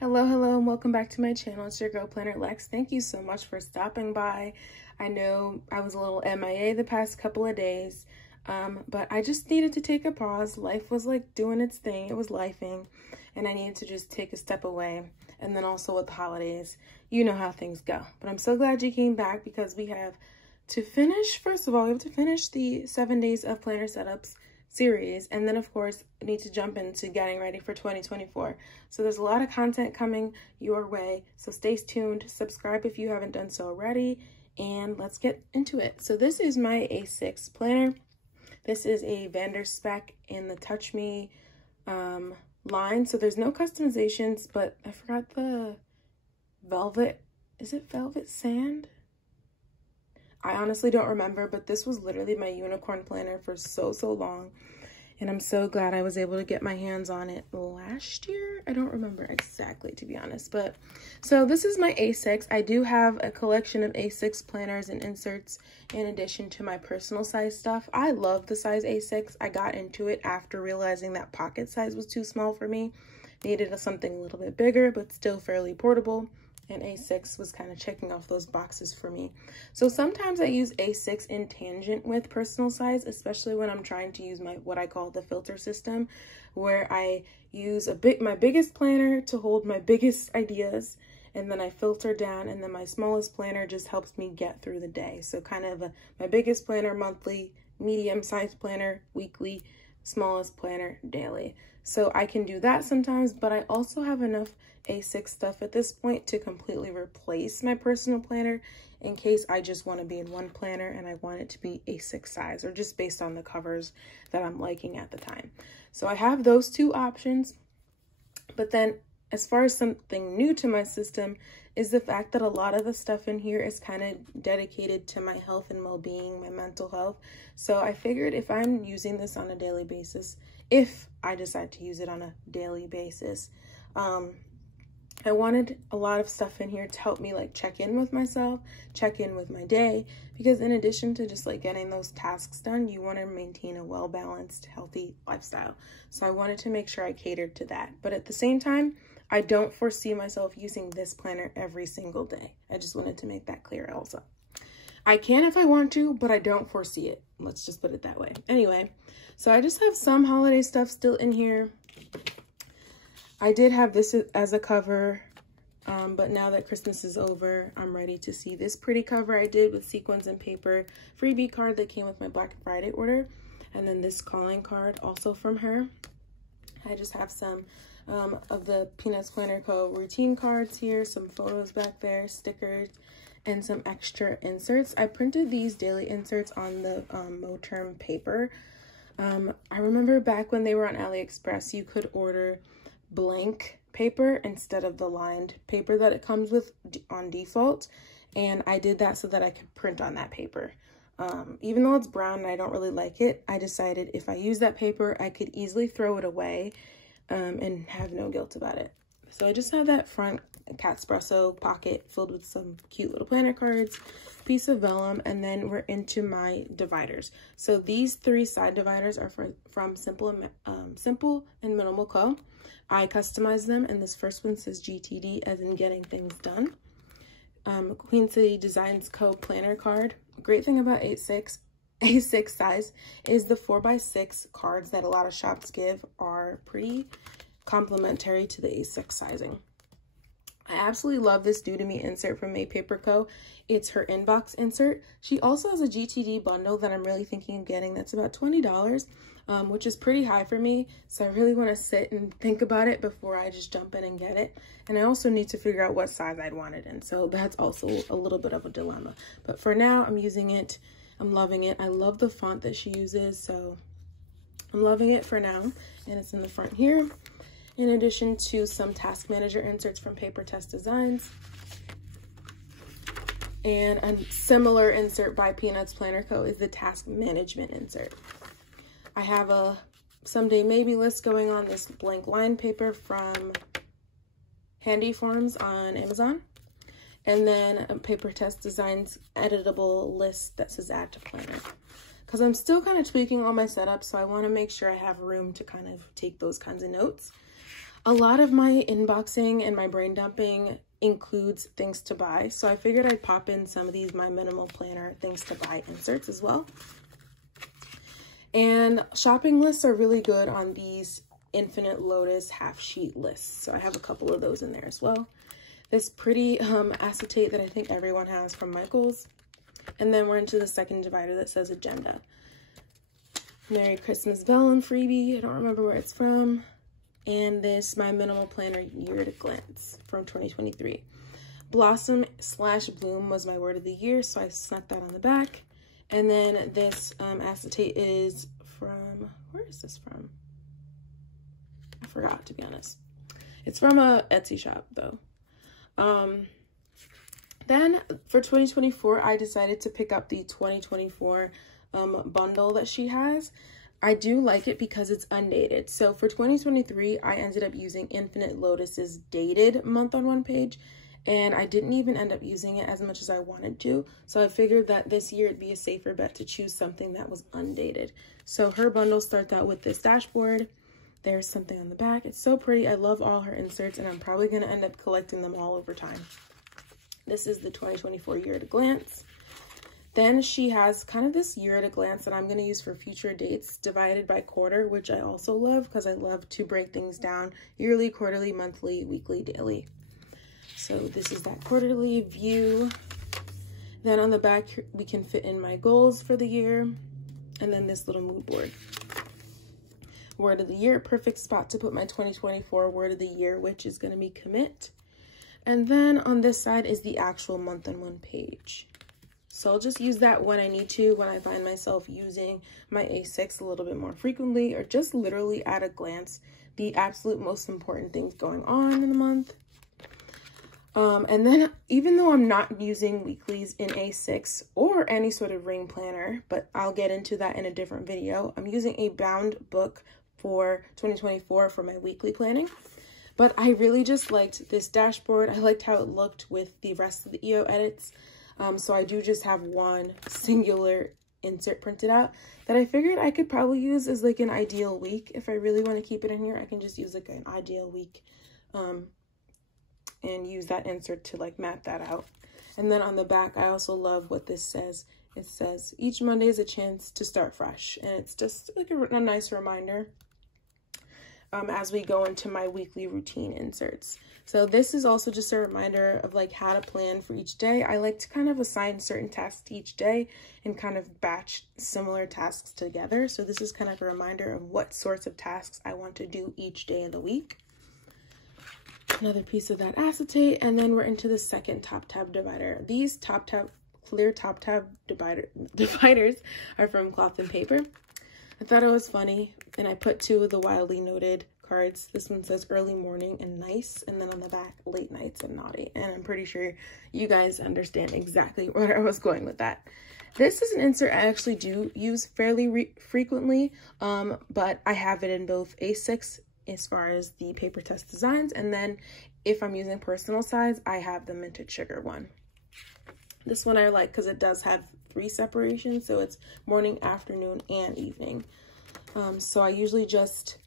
Hello, and welcome back to my channel. It's your girl Planner Lex. Thank you so much for stopping by. I know I was a little MIA the past couple of days, but I just needed to take a pause. Life was like doing its thing. It was lifing, and I needed to just take a step away. And then also with the holidays, you know how things go. But I'm so glad you came back because we have to finish, first of all, we have to finish the 7 days of planner setups series, and then of course I need to jump into getting ready for 2024. So there's a lot of content coming your way, so stay tuned, subscribe if you haven't done so already, and let's get into it. So this is my A6 planner. This is a vendor spec in the Touch Me line, so there's no customizations, but I forgot the velvet, is it velvet sand? I honestly don't remember, but this was literally my unicorn planner for so long, and I'm so glad I was able to get my hands on it last year. I don't remember exactly, to be honest, but so this is my A6. I do have a collection of A6 planners and inserts in addition to my personal size stuff. I love the size A6. I got into it after realizing that pocket size was too small for me. Needed something a little bit bigger, but still fairly portable. And A6 was kind of checking off those boxes for me. So sometimes I use A6 in tangent with personal size, especially when I'm trying to use my what I call the filter system, where I use my biggest planner to hold my biggest ideas, and then I filter down, and then my smallest planner just helps me get through the day. So kind of my biggest planner monthly, medium-sized planner weekly, smallest planner daily. So I can do that sometimes, but I also have enough A6 stuff at this point to completely replace my personal planner in case I just want to be in one planner and I want it to be A6 size, or just based on the covers that I'm liking at the time. So I have those two options. But then as far as something new to my system is the fact that a lot of the stuff in here is kind of dedicated to my health and well-being, my mental health. So I figured if I'm using this on a daily basis, if I decide to use it on a daily basis, I wanted a lot of stuff in here to help me like check in with myself, check in with my day, because in addition to just like getting those tasks done, you want to maintain a well-balanced, healthy lifestyle. So I wanted to make sure I catered to that. But at the same time, I don't foresee myself using this planner every single day. I just wanted to make that clear also. I can if I want to, but I don't foresee it. Let's just put it that way. Anyway, so I just have some holiday stuff still in here. I did have this as a cover, but now that Christmas is over, I'm ready to see this pretty cover I did with sequins and paper freebie card that came with my Black Friday order. And then this calling card also from her. I just have some of the Peanuts Planner Co. routine cards here, some photos back there, stickers, and some extra inserts. I printed these daily inserts on the Moterm paper. I remember back when they were on AliExpress, you could order blank paper instead of the lined paper that it comes with on default, and I did that so that I could print on that paper. Even though it's brown and I don't really like it, I decided if I use that paper, I could easily throw it away and have no guilt about it. So I just have that front Catspresso pocket filled with some cute little planner cards, piece of vellum, and then we're into my dividers. So these three side dividers are from Simple and Minimal Co. I customized them, and this first one says GTD as in getting things done. Queen City Designs Co. planner card. Great thing about A6 size is the 4x6 cards that a lot of shops give are pretty complementary to the A6 sizing. I absolutely love this Due to Me insert from MayPaperCo. It's her inbox insert. She also has a GTD bundle that I'm really thinking of getting that's about $20, which is pretty high for me. So I really want to sit and think about it before I just jump in and get it. And I also need to figure out what size I'd want it in. So that's also a little bit of a dilemma. But for now, I'm using it. I'm loving it. I love the font that she uses, so I'm loving it for now. And it's in the front here. In addition to some task manager inserts from Paper Test Designs. And a similar insert by Peanuts Planner Co. is the task management insert. I have a someday maybe list going on, this blank line paper from Handy Forms on Amazon. And then a Paper Test Designs editable list that says add to planner. Because I'm still kind of tweaking all my setups, so I want to make sure I have room to kind of take those kinds of notes. A lot of my inboxing and my brain dumping includes things to buy, so I figured I'd pop in some of these MyMinimalPlanner things to buy inserts as well. And shopping lists are really good on these Infinite Lotus half sheet lists, so I have a couple of those in there as well. This pretty acetate that I think everyone has from Michaels. And then we're into the second divider that says agenda. Merry Christmas vellum freebie, I don't remember where it's from. And this MyMinimalPlanner Year at a Glance from 2023. Blossom/bloom was my word of the year, so I snuck that on the back. And then this acetate is from, where is this from? I forgot, to be honest. It's from a Etsy shop though. Then for 2024, I decided to pick up the 2024 bundle that she has. I do like it because it's undated. So for 2023, I ended up using Infinite Lotus's dated month on one page, and I didn't even end up using it as much as I wanted to. So I figured that this year it'd be a safer bet to choose something that was undated. So her bundle starts out with this dashboard. There's something on the back. It's so pretty. I love all her inserts, and I'm probably going to end up collecting them all over time. This is the 2024 Year at a Glance. Then she has kind of this year at a glance that I'm going to use for future dates divided by quarter, which I also love because I love to break things down yearly, quarterly, monthly, weekly, daily. So this is that quarterly view. Then on the back, we can fit in my goals for the year. And then this little mood board. Word of the year, perfect spot to put my 2024 word of the year, which is going to be commit. And then on this side is the actual month on one page. So I'll just use that when I need to, when I find myself using my A6 a little bit more frequently, or just literally at a glance, the absolute most important things going on in the month. And then even though I'm not using weeklies in A6 or any sort of ring planner, but I'll get into that in a different video, I'm using a bound book for 2024 for my weekly planning. But I really just liked this dashboard. I liked how it looked with the rest of the EoEDITS. So I do just have one singular insert printed out that I figured I could probably use as like an ideal week. If I really want to keep it in here, I can just use like an ideal week and use that insert to like map that out. And then on the back, I also love what this says. It says, each Monday is a chance to start fresh. And it's just like a nice reminder as we go into my weekly routine inserts. So this is also just a reminder of like how to plan for each day. I like to kind of assign certain tasks each day and kind of batch similar tasks together. So this is kind of a reminder of what sorts of tasks I want to do each day of the week. Another piece of that acetate, and then we're into the second top tab divider. These clear top tab dividers are from Puffin Paper. I thought it was funny, and I put two of the wildly noted cards. This one says early morning and nice, and then on the back, late nights and naughty. And I'm pretty sure you guys understand exactly where I was going with that. This is an insert I actually do use fairly frequently, but I have it in both A6 as far as the paper test designs, and then if I'm using personal size, I have the Minted Sugar one. This one I like because it does have 3 separations, so it's morning, afternoon, and evening. So I usually just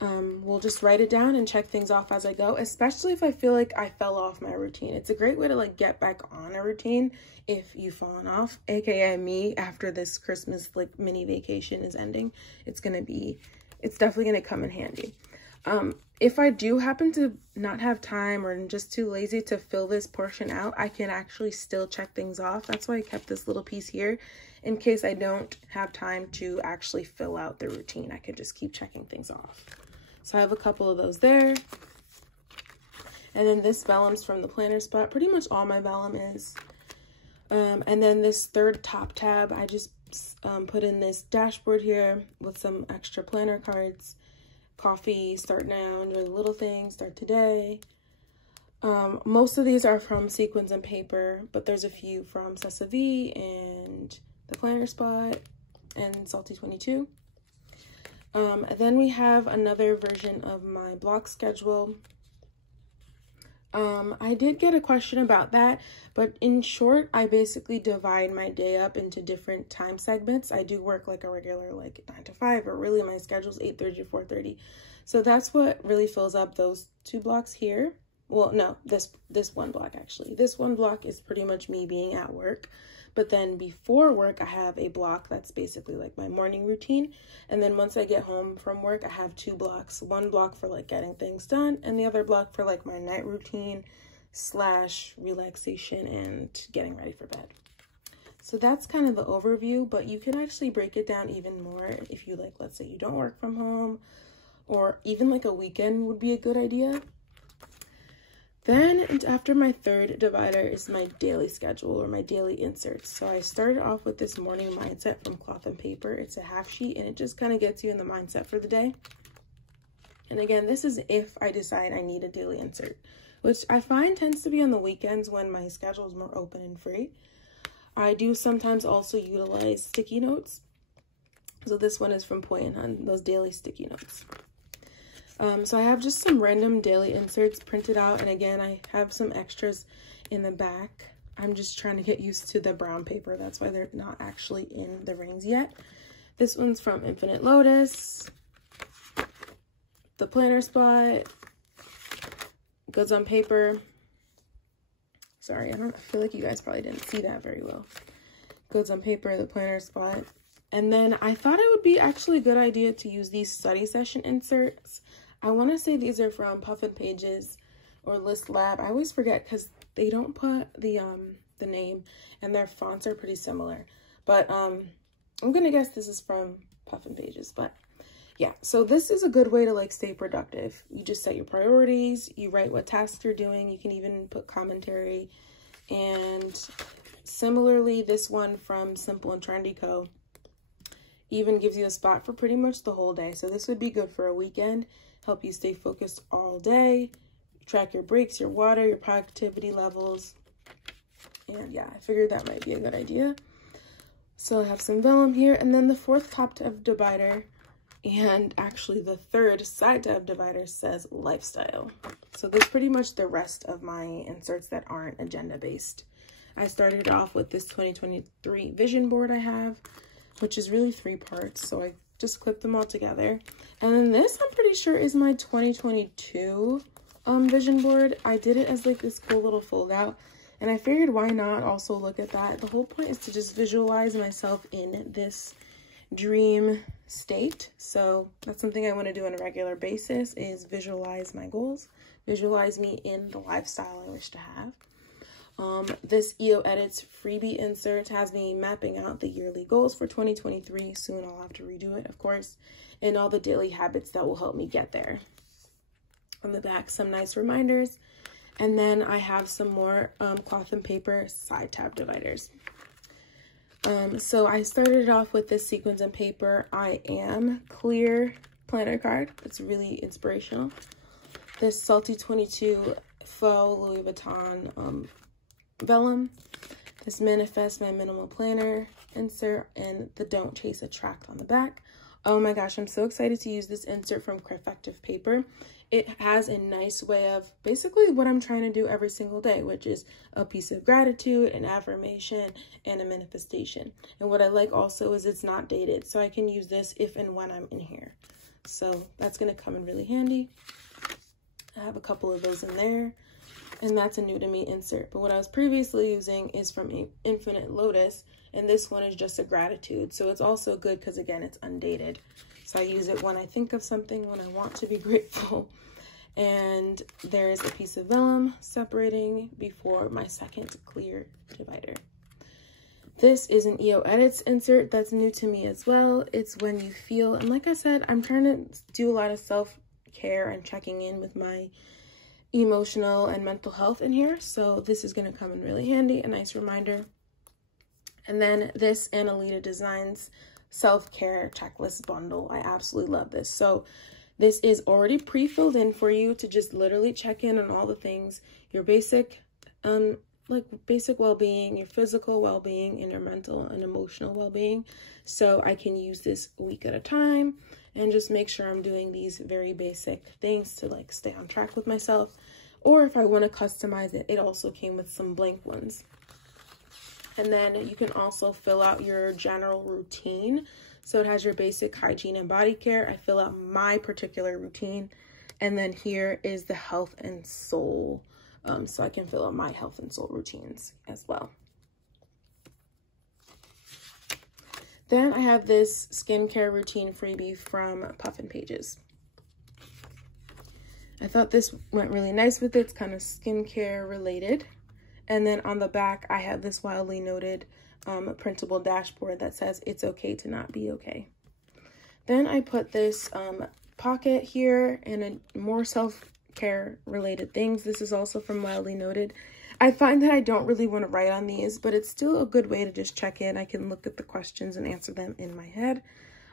will just write it down and check things off as I go, especially if I feel like I fell off my routine. It's a great way to like get back on a routine if you've fallen off, aka me after this Christmas like mini vacation is ending. It's definitely gonna come in handy. If I do happen to not have time or I'm just too lazy to fill this portion out, I can actually still check things off. That's why I kept this little piece here in case I don't have time to actually fill out the routine. I can just keep checking things off. So I have a couple of those there. And then this vellum's from the planner spot. Pretty much all my vellum is. And then this third top tab, I just put in this dashboard here with some extra planner cards. Coffee, start now, enjoy the little things, start today. Most of these are from Sequins and Paper, but there's a few from Sessavi and the Planner Spot and SaltyTwentyTwo. Then we have another version of my block schedule. I did get a question about that, but in short, I basically divide my day up into different time segments. I do work like a regular, like 9 to 5, or really my schedule's 8:30 to 4:30. So that's what really fills up those 2 blocks here. Well, no, this one block actually. This one block is pretty much me being at work. But then before work, I have a block that's basically like my morning routine. And then once I get home from work, I have 2 blocks. One block for like getting things done, and the other block for like my night routine / relaxation and getting ready for bed. So that's kind of the overview, but you can actually break it down even more if you like, let's say you don't work from home, or even like a weekend would be a good idea. Then after my third divider is my daily schedule or my daily inserts. So I started off with this morning mindset from Cloth and Paper. It's a half sheet and it just kind of gets you in the mindset for the day. And again, this is if I decide I need a daily insert, which I find tends to be on the weekends when my schedule is more open and free. I do sometimes also utilize sticky notes. So this one is from Point & Hunt, those daily sticky notes. So I have just some random daily inserts printed out, and again, I have some extras in the back. I'm just trying to get used to the brown paper. That's why they're not actually in the rings yet. This one's from Infinite Lotus, the planner spot, goods on paper. Sorry, I feel like you guys probably didn't see that very well. Goods on paper, the planner spot. And then I thought it would be actually a good idea to use these study session inserts. I want to say these are from Puffin Pages or List Lab. I always forget because they don't put the name, and their fonts are pretty similar. But I'm gonna guess this is from Puffin Pages. But yeah, so this is a good way to like stay productive. You just set your priorities, you write what tasks you're doing, you can even put commentary. And similarly, this one from Simple and Trendy Co. even gives you a spot for pretty much the whole day. So this would be good for a weekend, help you stay focused all day, track your breaks, your water, your productivity levels. And yeah, I figured that might be a good idea. So I have some vellum here, and then the fourth top tab divider, and actually the third side tab divider says lifestyle. So that's pretty much the rest of my inserts that aren't agenda based. I started off with this 2023 vision board I have, which is really 3 parts. So I just clipped them all together. And then this, I'm pretty sure, is my 2022 vision board. I did it as like this cool little fold out, and I figured why not also look at that. The whole point is to just visualize myself in this dream state. So that's something I want to do on a regular basis, is visualize my goals, visualize me in the lifestyle I wish to have. This EoEDITS freebie insert has me mapping out the yearly goals for 2023. Soon I'll have to redo it, of course, and all the daily habits that will help me get there. On the back, some nice reminders. And then I have some more Cloth and Paper side tab dividers. So I started off with this Sequins and Paper I Am clear planner card. It's really inspirational. This SaltyTwentyTwo faux Louis Vuitton vellum, this Manifest My Minimal Planner insert, and the Don't Chase Attract on the back. Oh my gosh, I'm so excited to use this insert from CreffectivePaper. It has a nice way of basically what I'm trying to do every single day, which is a piece of gratitude, an affirmation, and a manifestation. And what I like also is it's not dated, so I can use this if and when I'm in here. So that's going to come in really handy. I have a couple of those in there. And that's a new to me insert. But what I was previously using is from Infinite Lotus, and this one is just a gratitude. So it's also good because, again, it's undated. So I use it when I think of something, when I want to be grateful. And there's a piece of vellum separating before my second clear divider. This is an EoEDITS insert that's new to me as well. It's when you feel, and like I said, I'm trying to do a lot of self-care and checking in with my emotional and mental health in here. So this is going to come in really handy, a nice reminder. And then this Annalita Designs self-care checklist bundle. I absolutely love this. So this is already pre-filled in for you to just literally check in on all the things, your basic basic well-being, your physical well-being, and your mental and emotional well-being. So I can use this a week at a time and just make sure I'm doing these very basic things to like stay on track with myself. or if I want to customize it, it also came with some blank ones. And then you can also fill out your general routine. So it has your basic hygiene and body care. I fill out my particular routine. And then here is the health and soul. So I can fill out my health and soul routines as well. Then I have this skincare routine freebie from Puffin Pages. I thought this went really nice with it. It's kind of skincare related. And then on the back, I have this wildly noted printable dashboard that says it's okay to not be okay. Then I put this pocket here and a more self-care related things. This is also from Wildly Noted. I find that I don't really want to write on these, but it's still a good way to just check in. I can look at the questions and answer them in my head.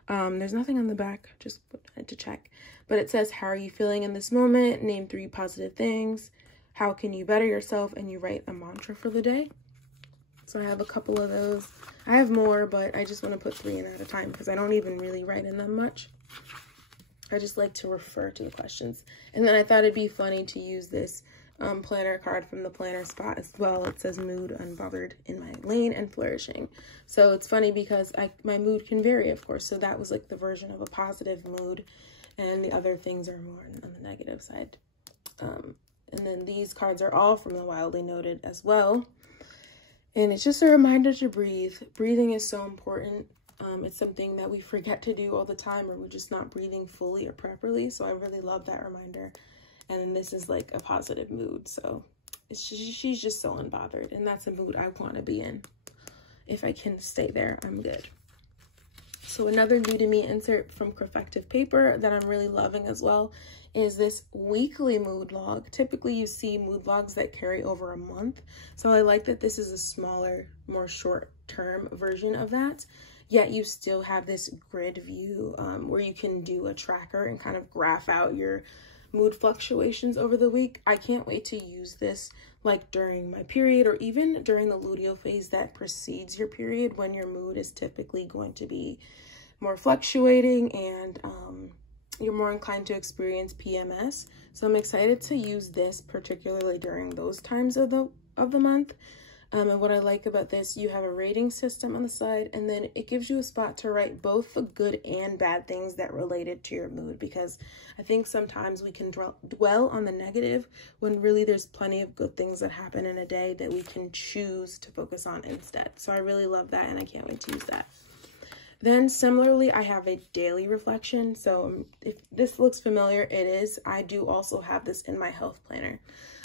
There's nothing on the back, just wanted to check. But it says, how are you feeling in this moment? Name 3 positive things. How can you better yourself? And you write a mantra for the day. So I have a couple of those. I have more, but I just want to put 3 in at a time because I don't even really write in them much. I just like to refer to the questions. And then I thought it'd be funny to use this planner card from the planner spot as well. It says mood unbothered in my lane and flourishing. So it's funny because my mood can vary, of course. So that was like the version of a positive mood, and the other things are more on the negative side. And then these cards are all from the Wildly Noted as well. And it's just a reminder to breathe. Breathing is so important. It's something that we forget to do all the time, or we're just not breathing fully or properly. So I really love that reminder. And then this is like a positive mood. So she's just so unbothered. And that's a mood I want to be in. If I can stay there, I'm good. So another new to me insert from CreffectivePaper that I'm really loving as well is this weekly mood log. Typically you see mood logs that carry over a month. So I like that this is a smaller, more short-term version of that. Yet you still have this grid view where you can do a tracker and kind of graph out your mood fluctuations over the week. I can't wait to use this like during my period, or even during the luteal phase that precedes your period, when your mood is typically going to be more fluctuating and you're more inclined to experience PMS. So I'm excited to use this particularly during those times of the month. And what I like about this, you have a rating system on the side, and then it gives you a spot to write both the good and bad things that related to your mood, because I think sometimes we can dwell on the negative when really there's plenty of good things that happen in a day that we can choose to focus on instead. So I really love that, and I can't wait to use that. Then similarly, I have a daily reflection. So if this looks familiar, it is. I do also have this in my health planner.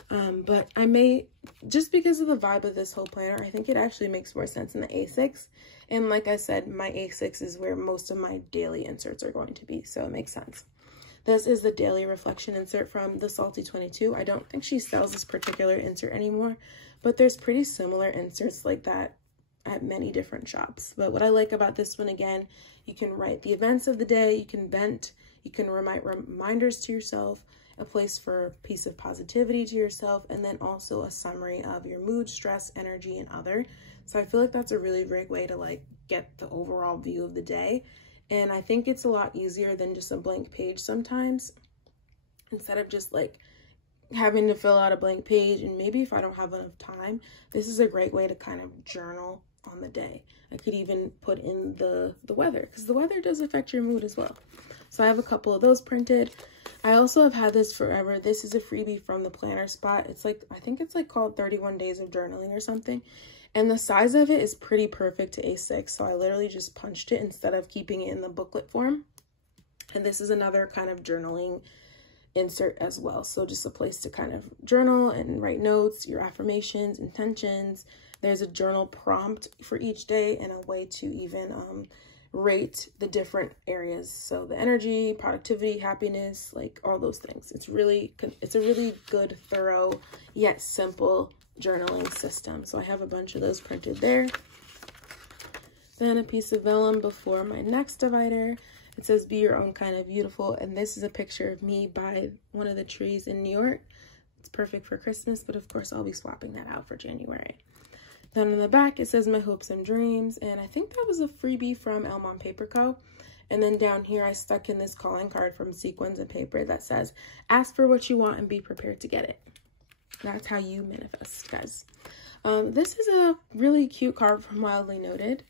But I may, just because of the vibe of this whole planner, I think it actually makes more sense in the A6. And like I said, my A6 is where most of my daily inserts are going to be, so it makes sense. This is the daily reflection insert from the SaltyTwentyTwo. I don't think she sells this particular insert anymore, but there's pretty similar inserts like that at many different shops. But what I like about this one, again, you can write the events of the day, you can vent, you can write reminders to yourself, a place for a piece of positivity to yourself, and then also a summary of your mood, stress, energy, and other. So I feel like that's a really great way to like get the overall view of the day. And I think it's a lot easier than just a blank page sometimes. Instead of just like having to fill out a blank page, and maybe if I don't have enough time, this is a great way to kind of journal on the day. I could even put in the weather, because the weather does affect your mood as well. So I have a couple of those printed. I also have had this forever. This is a freebie from the planner spot. It's like, I think it's like called 31 Days of Journaling or something. And the size of it is pretty perfect to A6. So I literally just punched it instead of keeping it in the booklet form. And this is another kind of journaling insert as well. So just a place to kind of journal and write notes, your affirmations, intentions. There's a journal prompt for each day and a way to even rate the different areas. So the energy, productivity, happiness, like all those things. It's a really good, thorough, yet simple journaling system. So I have a bunch of those printed there. Then a piece of vellum before my next divider. It says, be your own kind of beautiful. And this is a picture of me by one of the trees in New York. It's perfect for Christmas, but of course I'll be swapping that out for January. Then on the back, it says my hopes and dreams. And I think that was a freebie from MayPaperCo. And then down here, I stuck in this calling card from Sequins and Paper that says, ask for what you want and be prepared to get it. That's how you manifest, guys. This is a really cute card from Wildly Noted.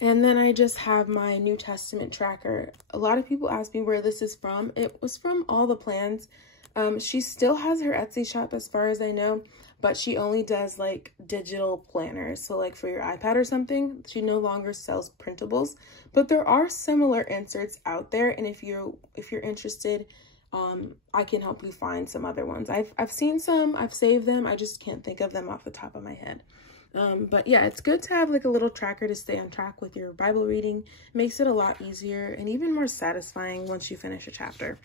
And then I just have my New Testament tracker. A lot of people ask me where this is from. It was from AllthePlans. She still has her Etsy shop as far as I know, but she only does like digital planners. So like for your iPad or something, she no longer sells printables, but there are similar inserts out there. And if you're interested, I can help you find some other ones. I've seen some, I've saved them. I just can't think of them off the top of my head. But yeah, it's good to have like a little tracker to stay on track with your Bible reading. It makes it a lot easier and even more satisfying once you finish a chapter.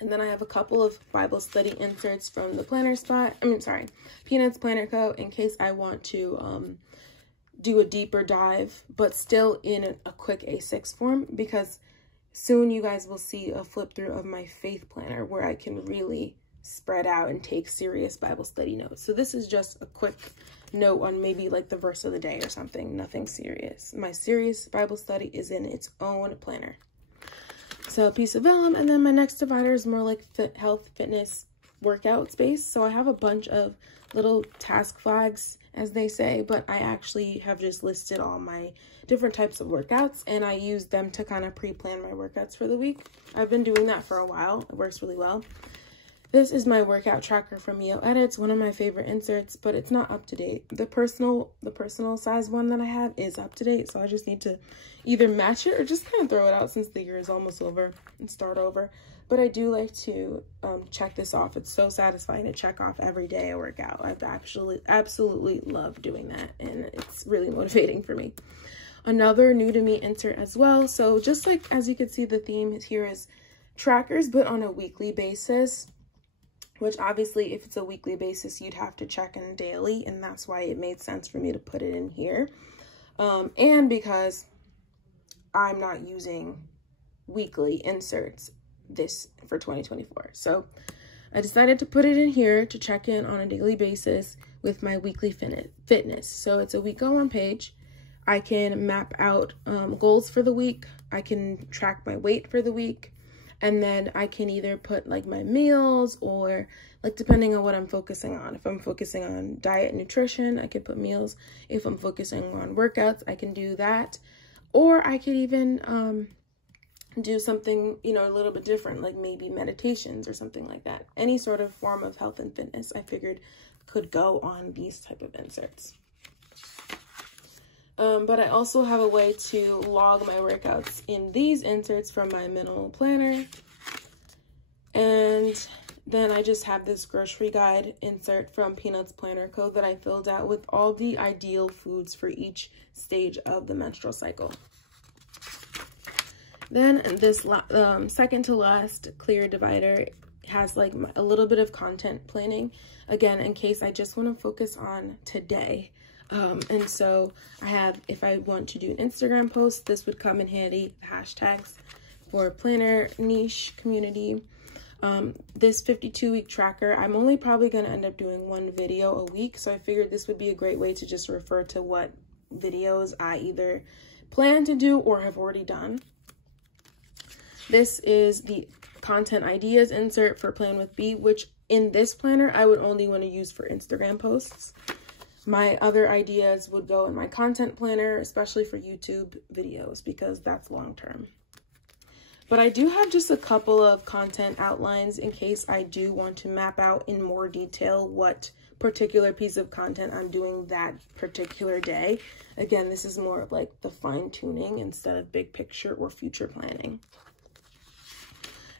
And then I have a couple of Bible study inserts from the Planner Spot. Peanuts Planner Co. in case I want to do a deeper dive, but still in a quick A6 form, because soon you guys will see a flip through of my faith planner where I can really spread out and take serious Bible study notes. So this is just a quick note on maybe like the verse of the day or something, nothing serious. My serious Bible study is in its own planner. So a piece of vellum, and then my next divider is more like health, fitness, workout space. So I have a bunch of little task flags, as they say, but I actually have just listed all my different types of workouts, and I use them to kind of pre-plan my workouts for the week. I've been doing that for a while. It works really well. This is my workout tracker from EoEDITS, one of my favorite inserts, but it's not up to date. The personal size one that I have is up to date, so I just need to either match it or just kind of throw it out since the year is almost over and start over. But I do like to check this off. It's so satisfying to check off every day I work out. I've absolutely love doing that, and it's really motivating for me. Another new to me insert as well. So just like as you can see, the theme here is trackers, but on a weekly basis. Which obviously, if it's a weekly basis, you'd have to check in daily, and that's why it made sense for me to put it in here. And because I'm not using weekly inserts for 2024. So I decided to put it in here to check in on a daily basis with my weekly fitness. So it's a week on one page. I can map out goals for the week. I can track my weight for the week. And then I can either put like my meals or like depending on what I'm focusing on. If I'm focusing on diet and nutrition, I could put meals. If I'm focusing on workouts, I can do that. Or I could even do something, you know, a little bit different, like maybe meditations or something like that. Any sort of form of health and fitness I figured could go on these type of inserts. But I also have a way to log my workouts in these inserts from my minimal planner. And then I just have this grocery guide insert from Peanuts Planner Co. that I filled out with all the ideal foods for each stage of the menstrual cycle. Then this second to last clear divider has like a little bit of content planning, again, in case I just want to focus on today. And so I have, if I want to do an Instagram post, this would come in handy, hashtags for planner niche community. This 52-week tracker, I'm only probably going to end up doing one video a week. So I figured this would be a great way to just refer to what videos I either plan to do or have already done. This is the content ideas insert for Plan with B, which in this planner, I would only want to use for Instagram posts. My other ideas would go in my content planner, especially for YouTube videos, because that's long term. But I do have just a couple of content outlines in case I do want to map out in more detail what particular piece of content I'm doing that particular day. Again, this is more of like the fine tuning instead of big picture or future planning.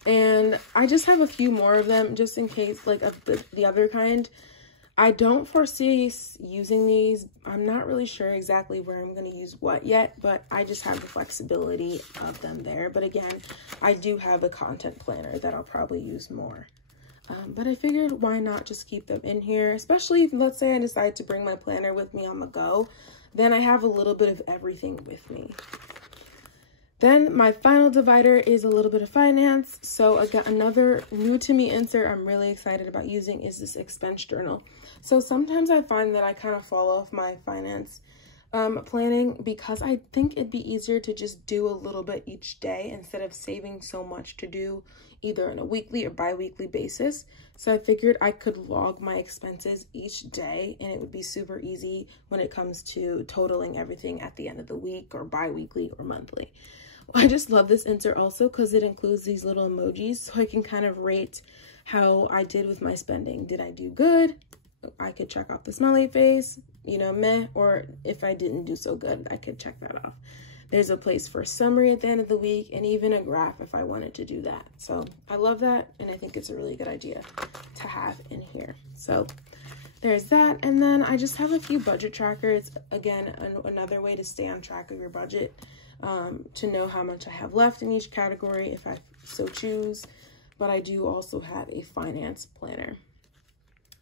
And I just have a few more of them just in case, like of the other kind. I don't foresee using these. I'm not really sure exactly where I'm going to use what yet, but I just have the flexibility of them there. But again, I do have a content planner that I'll probably use more. But I figured why not just keep them in here, especially if, let's say I decide to bring my planner with me on the go, then I have a little bit of everything with me. Then my final divider is a little bit of finance. So again, another new to me insert I'm really excited about using is this expense journal. So sometimes I find that I kind of fall off my finance planning, because I think it'd be easier to just do a little bit each day instead of saving so much to do either on a weekly or bi-weekly basis. So I figured I could log my expenses each day, and it would be super easy when it comes to totaling everything at the end of the week or bi-weekly or monthly. I just love this insert also because it includes these little emojis, so I can kind of rate how I did with my spending. Did I do good? I could check off the smiley face, you know, meh, or if I didn't do so good, I could check that off. There's a place for a summary at the end of the week and even a graph if I wanted to do that. So I love that, and I think it's a really good idea to have in here. So there's that, and then I just have a few budget trackers. Again, another way to stay on track of your budget, to know how much I have left in each category if I so choose. But I do also have a finance planner.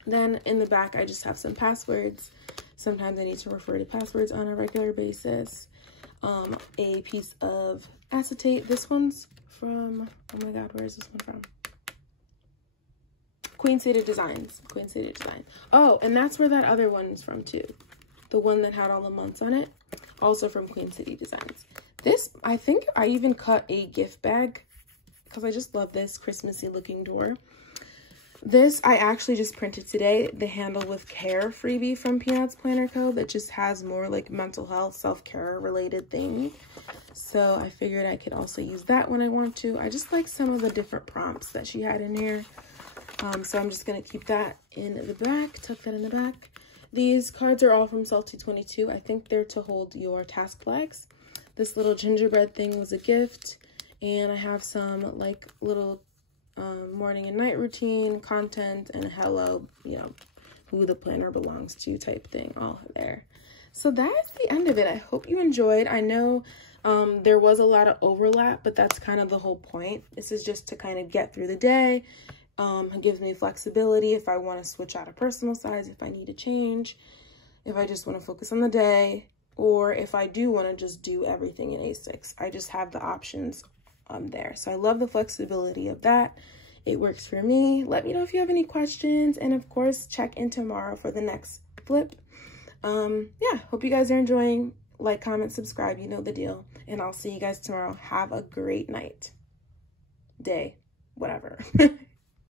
Then in the back, I just have some passwords. Sometimes I need to refer to passwords on a regular basis. A piece of acetate. This one's from, oh my God, where is this one from? Queen City Designs. Queen City Design. Oh, and that's where that other one's from too. The one that had all the months on it. Also from Queen City Designs. This, I think I even cut a gift bag because I just love this Christmassy looking door. This I actually just printed today, the Handle with Care freebie from Peanuts Planner Co. that just has more like mental health, self-care related thing. So I figured I could also use that when I want to. I just like some of the different prompts that she had in here. So I'm just going to keep that in the back, tuck that in the back. These cards are all from SaltyTwentyTwo. I think they're to hold your task flags. This little gingerbread thing was a gift. And I have some like little morning and night routine content and hello, you know, who the planner belongs to type thing all there. So that's the end of it. I hope you enjoyed. I know there was a lot of overlap, but that's kind of the whole point. This is just to kind of get through the day. It gives me flexibility if I want to switch out a personal size, if I need to change, if I just want to focus on the day, or if I do want to just do everything in A6. I just have the options there. So I love the flexibility of that. It works for me. Let me know if you have any questions, and of course check in tomorrow for the next flip. Yeah, hope you guys are enjoying. Like, comment, subscribe, you know the deal, and I'll see you guys tomorrow. Have a great night, day, whatever.